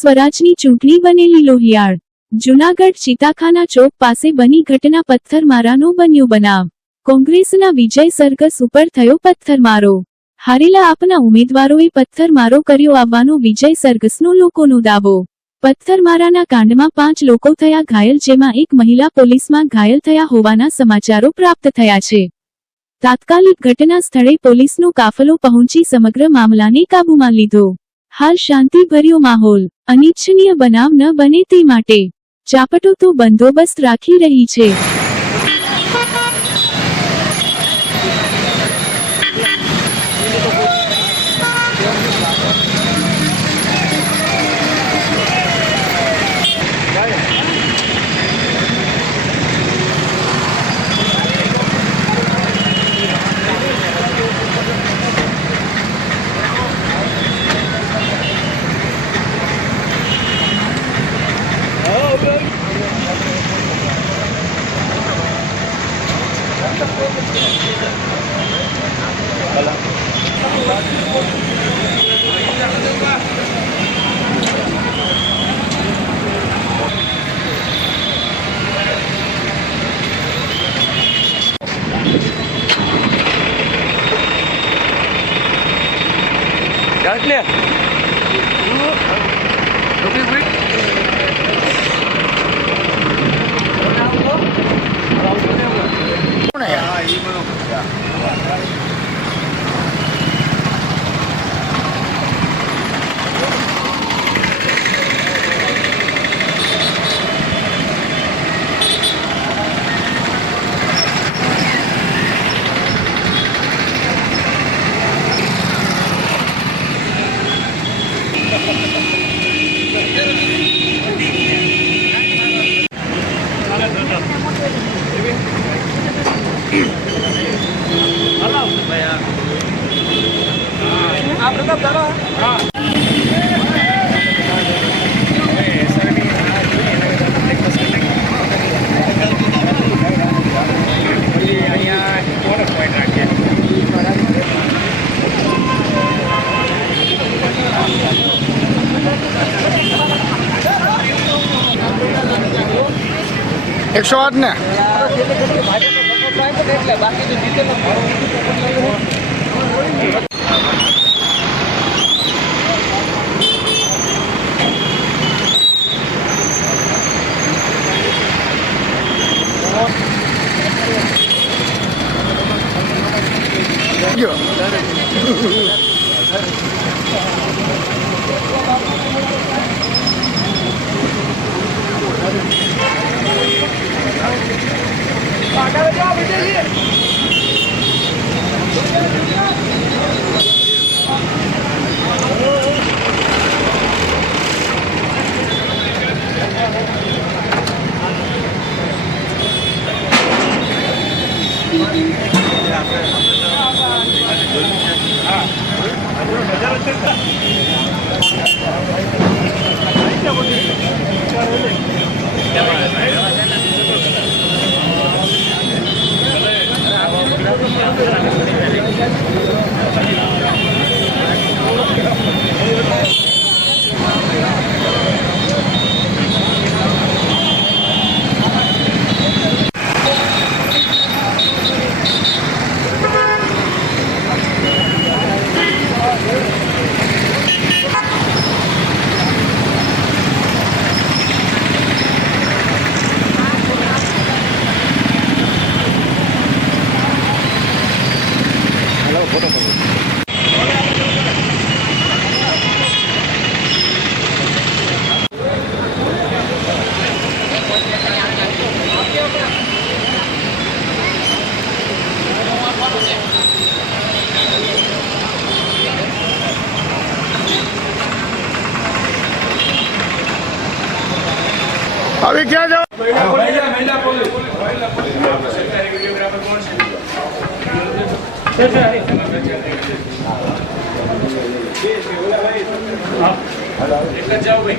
સ્વરાજની ચૂંટણી બનેલી લોહિયાળ। જૂનાગઢ ચિતાખાના ચોક પાસે બની ઘટના પથ્થરમારાનો બન્યો બનાવ। કોંગ્રેસના વિજય સરગસ ઉપર થયો પથ્થરમારો। હારેલા આપના ઉમેદવારોએ પથ્થરમારો કર્યો આવવાનો વિજય સરગસનો લોકોનો દાવો। પથ્થરમારાના કાંડમાં 5 લોકો થયા ઘાયલ, જેમાં એક મહિલા પોલીસમાં ઘાયલ થયા હોવાના સમાચારો પ્રાપ્ત થયા છે। તાત્કાલિક ઘટના સ્થળે પોલીસનો કાફલો પહોંચી સમગ્ર મામલાને કાબૂમાં લીધો। हाल शांतिभर्यो माहौल। अनिच्छनीय बनाव न बने ते माटे चापटो तो बंदोबस्त राखी रही छे। एक 108 ने अभी क्या जाओ महिला पुलिस सरकारी वीडियोग्राफर कौन से जाओ भाई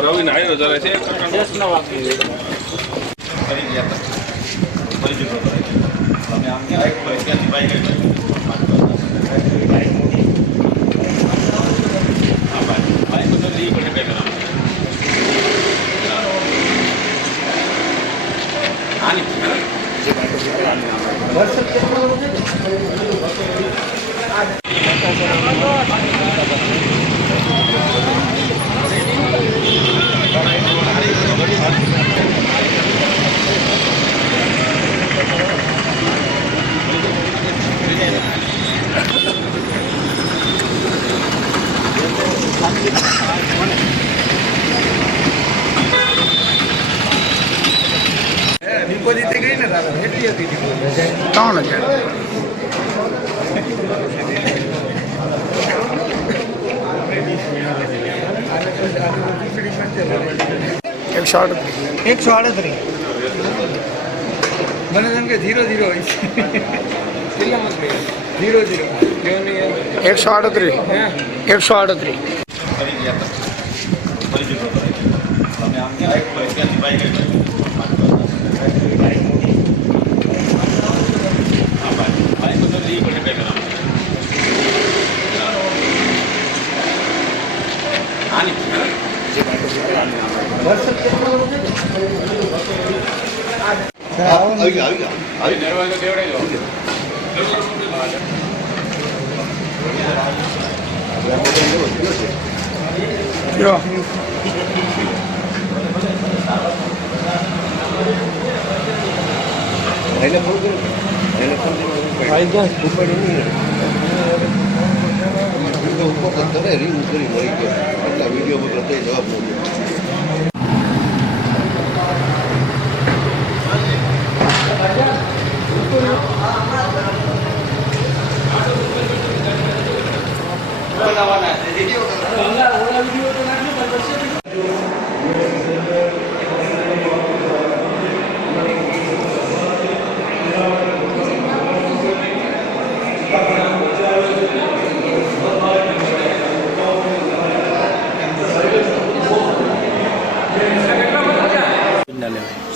રવિ ને આવ્યો જરા છે ડિપોઝિટ ગઈ ને દાદા એટલી હતી ડિપોઝિટ 3000 138 મને એમ કે 0 0 હોય છે 0 0 138 138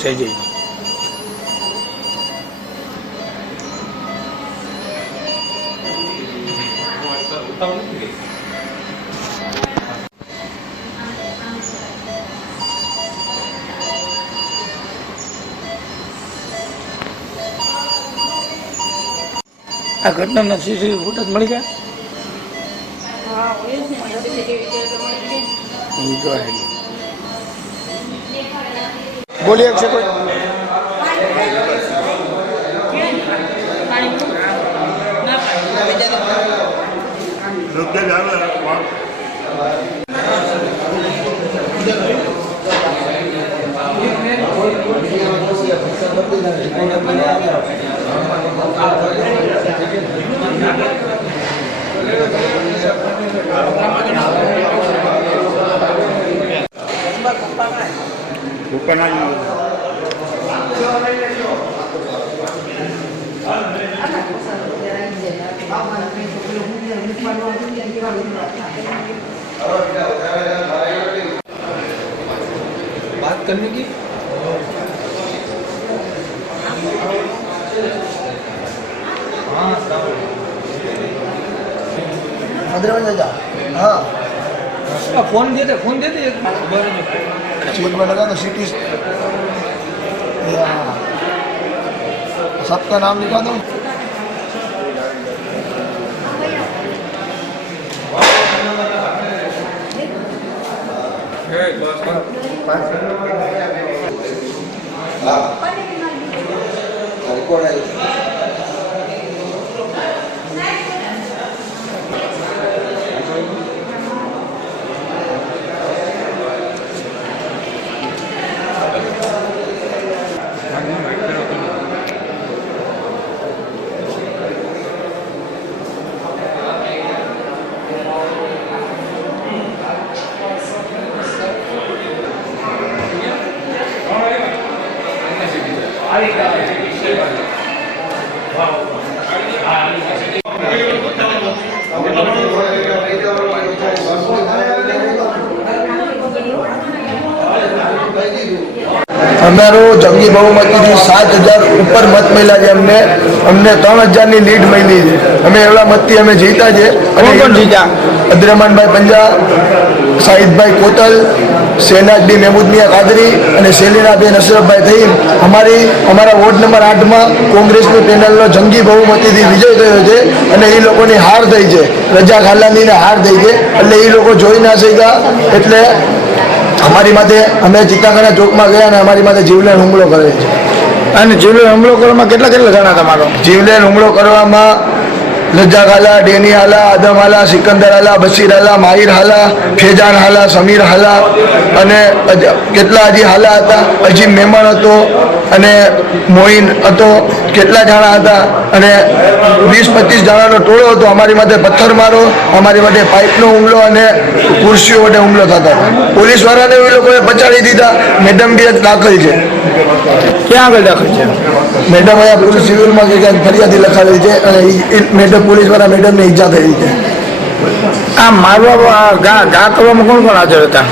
સહી આ ઘટનાના સીસીટીવી ફૂટેજ મળી ગયા બોલીએ છે કોઈ बात करने की हाँ फोन दे एक सीट में लगा तो सिटी सबका नाम लिखा दो અમારો જંગી બહુમતીથી 7,000 ઉપર મત મળ્યા છે. અમને 3,000ની લીડ મળી છે. અમે એવડા મતથી અમે જીતા છે. કોણ કોણ જીત્યા? અબ્દુરમાનભાઈ પંજા, સાહિદભાઈ કોતલ, શહેનાજબી મહેમૂદમિયા કાદરી અને સેલિનાબેન અશરફભાઈ થઈને અમારા વોર્ડ નંબર 8માં કોંગ્રેસની પેનલનો જંગી બહુમતીથી વિજય થયો છે. અને એ લોકોની હાર થઈ છે. રજા ખાલાનીને હાર થઈ છે. એટલે એ લોકો જોઈ ના શક્યા. એટલે અમારી માથે અમે ચિત્તાખાના ચોકમાં ગયા અને અમારી માથે જીવલેણ હુમલો કરે છે. અને જીવલેણ હુમલો કરવામાં કેટલા જણા તમારો? જીવલેણ હુમલો કરવામાં રજા હાલા, ડેની હાલા, આદમ હાલા, સિકંદર હાલા, બશીર હાલા, માહિર હાલા, ફેજાન હાલા, સમીર હાલા અને કેટલા હજી હાલા હતા. અજીમ મહેમાન હતો અને મોઇન હતો. કેટલા જણા હતા અને 20-25 જણાનો ટોળો હતો. અમારી માથે પથ્થરમારો, અમારી માટે પાઇપનો હુમલો અને ખુરશીઓ વડે હુમલો થતા હતા. પોલીસવાળાને એ લોકોએ પછાડી દીધા. મેડમ બી દાખલ છે. ક્યાં આગળ દાખલ છે? મેડમ અહીંયા પોલીસ સિવિલમાં ક્યાંક ફરિયાદી લખાવેલી છે અને મેડમ પોલીસવાળા મેડમને ઈજા થયેલી છે. આ મારવા ઘા કરવામાં કોણ કોણ હાજર હતા?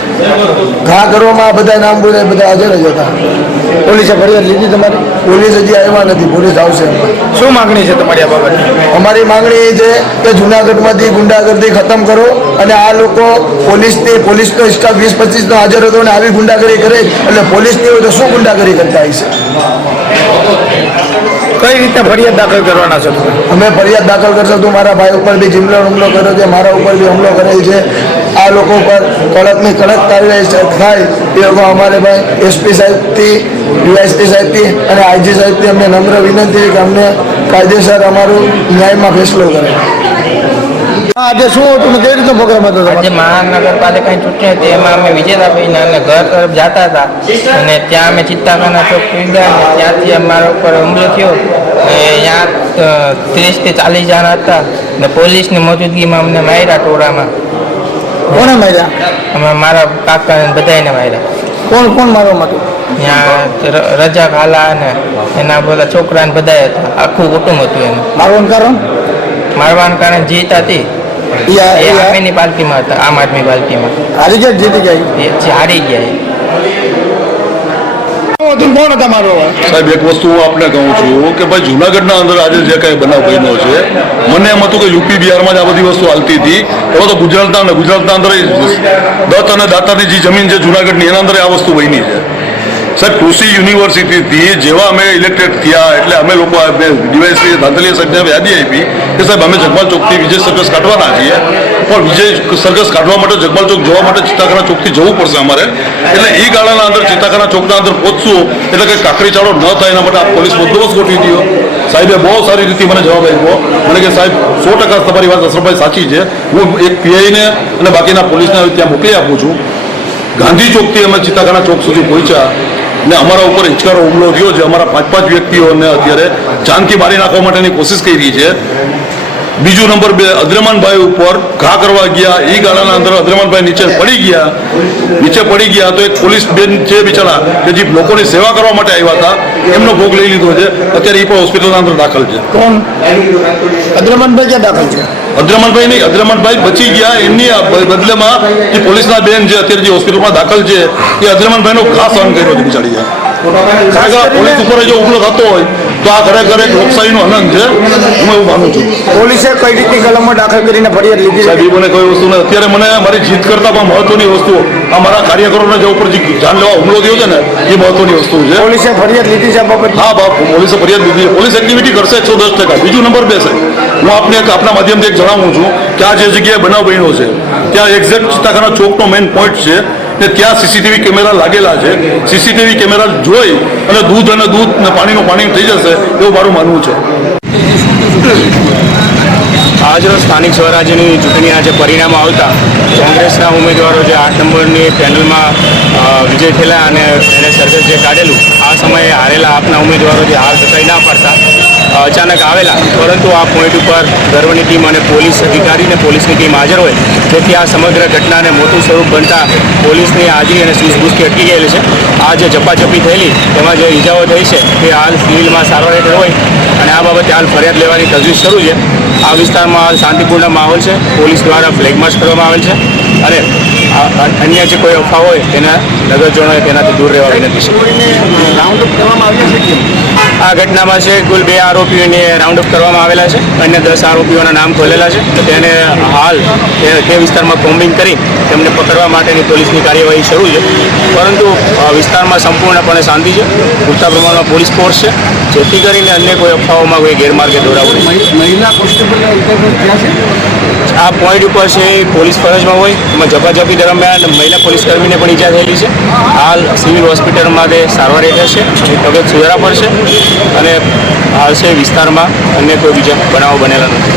ઘા કરવામાં આ બધા નામ બોલે બધા હાજર જ હતા. પોલીસે ફરિયાદ લીધી તમારી? પોલીસ હજી આવ્યા નથી. પોલીસ આવશે. શું માગણી છે તમારી આ બાબતે? અમારી માંગણી એ છે કે જુનાગઢમાંથી ગુંડાગર્દી ખતમ કરો અને આ લોકો પોલીસનો સ્ટાફ 20-25નો હાજર હતો અને આવી ગુંડાગર્દી કરે એટલે પોલીસની હોય તો શું ગુંડાગર્દી કરતા હશે? કઈ રીતે ફરિયાદ દાખલ કરવાના છો? અમે ફરિયાદ દાખલ કરશો તો મારા ભાઈ ઉપર બી જીવલેણ હુમલો કર્યો છે. મારા ઉપર બી હુમલો કરેલ છે. આ લોકો પર કડકની કડક કાર્યવાહી થાય એ લોકો અમારે ભાઈ એસપી સાહેબથી, ડીવાયએસપી સાહેબથી અને આઈજી સાહેબથી અમને નમ્ર વિનંતી કે અમને કાયદેસર અમારું ન્યાયમાં ફેસલો કરે. આજે શું હતું? કેવી રીતનો પ્રોગ્રામ હતો? આજે મહાનગરપાલિકાની ચૂંટણી હતી. એમાં અમે વિજેતા થઈને અને ઘર તરફ જતા હતા અને ત્યાં અમે ચિત્તાખાના ચોક પહોંચ્યા અને ત્યાંથી અમારા ઉપર હુમલો થયો. ત્યાં 30 થી 40 જણા હતા અને પોલીસની મોજૂદગીમાં અમને માર્યા ટોળામાં. કોણે માર્યા? અમે મારા કાકાને બધાને માર્યા. કોણ કોણ મારવામાં હતું? ત્યાં રજા ખાલા અને એના બધા છોકરાને બધા હતા. આખું કુટુંબ હતું એનું. મારવાનું કારણ? મારવાનું કારણ જીત હતી. એ આર્મીની પાર્ટીમાં હતા, આમ આદમી પાર્ટીમાં. હારી ગયા જીતી ગયા? એ હારી ગયા. કોણ હતા મારો? સાહેબ એક વસ્તુ હું આપને કહું છું કે ભાઈ જુનાગઢના અંદર આજે જે કાંઈ બનાવ બન્યો છે, મને એમ હતું કે યુપી બિહારમાં જ આ બધી વસ્તુ હાલતી હતી. એમાં તો ગુજરાતના અંદર દત્ત અને દાતાની જે જમીન છે જુનાગઢની એના અંદર આ વસ્તુ બની છે. સાહેબ કૃષિ યુનિવર્સિટીથી જેવા અમે ઇલેક્ટેડ થયા એટલે અમે લોકો ડીવાયએસપી ધાંધલીયા સાહેબને યાદી આપી કે સાહેબ અમે જગમાલ ચોકથી વિજય સર્કસ કાઢવાના છીએ, પણ વિજય સર્કસ કાઢવા માટે જગમાલ ચોક જવા માટે ચિત્તાખાના ચોકથી જવું પડશે અમારે. એટલે એ ગાળાના અંદર ચિત્તાખાના ચોકના અંદર પહોંચશું એટલે કંઈ કાકરી ચાળો ન થાય એના માટે આ પોલીસ બંદોબસ્ત ગોઠવી દો. સાહેબે બહુ સારી રીતે મને જવાબ આપ્યો. મને કે સાહેબ 100% તમારી વાત અશરફભાઈ સાચી છે. હું એક પીઆઈને અને બાકીના પોલીસને ત્યાં મોકલી આપું છું. ગાંધી ચોકથી અમે ચિત્તાખાના ચોક સુધી પહોંચ્યા ને અમારા ઉપર હિચકારો હુમલો થયો છે. અમારા 5 વ્યક્તિઓને અત્યારે જાનથી મારી નાખવા માટેની કોશિશ કરી છે. બીજું નંબર 2 અદ્રમાનભાઈ ઉપર ઘા કરવા ગયા. એ ગાળાના અંદર અદ્રમાનભાઈ નીચે પડી ગયા તો એક પોલીસ બેન છે બિચારા કે જે લોકોની સેવા કરવા માટે આવ્યા હતા એમનો ભોગ લઈ લીધો છે. અત્યારે એ પણ હોસ્પિટલના અંદર દાખલ છે. કોણ? અદ્રમાનભાઈ ક્યાં દાખલ છે? અદ્રમાનભાઈ નહીં, અદ્રમાનભાઈ બચી ગયા. એમની બદલેમાં જે પોલીસના બેન જે અત્યારે જે હોસ્પિટલમાં દાખલ છે એ અદ્રમાનભાઈનો ઘા સહન કર્યો છે બિચારીએ. પોલીસ ઉપર જો હુમલો થતો હોય તો આ ખરેખર એક લોકશાહીનો આનંદ છે. હું એવું માનું છું. પોલીસે કઈ રીતની કલમો દાખલ કરીને ફરિયાદ લીધી? સાહેબ એ મને કોઈ વસ્તુ નથી. અત્યારે મને મારી જીત કરતા પણ મહત્વની વસ્તુ આ મારા કાર્યકરોને જે ઉપર જે જાન લેવા હુમલો થયો છે ને એ મહત્વની વસ્તુ છે. પોલીસે ફરિયાદ લીધી છે આ બાબત? હા બાપ, પોલીસે ફરિયાદ લીધી છે. પોલીસ એક્ટિવિટી કરશે 110%. બીજું નંબર 2 સાહેબ હું આપના માધ્યમથી એક જણાવું છું કે આ જે જગ્યાએ બનાવ બન્યો છે ત્યાં એક્ઝેક્ટ ચિત્તાખાના ચોકનો મેઇન પોઈન્ટ છે ને ત્યાં સીસીટીવી કેમેરા લાગેલા છે. સીસીટીવી કેમેરા જોઈ અને દૂધ ને પાણીનું પાણી થઈ જશે એવું મારું માનવું છે. આજરોજ સ્થાનિક સ્વરાજ્યની ચૂંટણી આજે પરિણામ આવતા કોંગ્રેસના ઉમેદવારો જે 8 નંબરની પેનલમાં વિજય થયેલા અને એને સર્કસ જે કાઢેલું આ સમયે હારેલા આપના ઉમેદવારો જે હાર થતાય ના પાડતા અચાનક આવેલા, પરંતુ આ પોઈન્ટ ઉપર ગર્વની ટીમ અને પોલીસ અધિકારી અને પોલીસની ટીમ હાજર હોય, જેથી આ સમગ્ર ઘટનાને મોટું સ્વરૂપ બનતા પોલીસની હાજરી અને સૂઝબૂઝથી અટકી ગયેલી છે. આ જે ઝપાઝપી થયેલી તેમાં જે ઈજાઓ થઈ છે તે હાલ સિવિલમાં સારવાર હેઠળ હોય અને આ બાબતે હાલ ફરિયાદ લેવાની તજવીજ શરૂ છે. આ વિસ્તારમાં હાલ શાંતિપૂર્ણ માહોલ છે. પોલીસ દ્વારા ફ્લેગ માર્ચ કરવામાં આવેલ છે અને અન્ય જે કોઈ અફવા હોય તેના નગરજનોએ તેનાથી દૂર રહેવા વિનંતી છે. આ ઘટનામાં છે કુલ 2 આરોપીઓને રાઉન્ડ અપ કરવામાં આવેલા છે. અન્ય 10 આરોપીઓના નામ ખોલેલા છે. તો તેને હાલ તે વિસ્તારમાં કોમ્બિંગ કરી તેમને પકડવા માટેની પોલીસની કાર્યવાહી શરૂ છે. પરંતુ વિસ્તારમાં સંપૂર્ણપણે શાંતિ છે. પૂરતા પ્રમાણમાં પોલીસ ફોર્સ છે, જેથી કરીને અન્ય કોઈ અફવાઓમાં કોઈ ગેરમાર્ગે દોરાવું નહીં. મહિલા કોન્સ્ટેબલ આ પોઈન્ટ ઉપર છે એ પોલીસ ફરજમાં હોય, એમાં ઝપાઝપી દરમિયાન મહિલા પોલીસ કર્મીને પણ ઈજા થયેલી છે. હાલ સિવિલ હોસ્પિટલમાં તે સારવાર હેઠળ છે. તબિયત સુધારા પર છે અને હાલ છે વિસ્તારમાં અન્ય કોઈ બીજા બનાવો બનેલા નથી.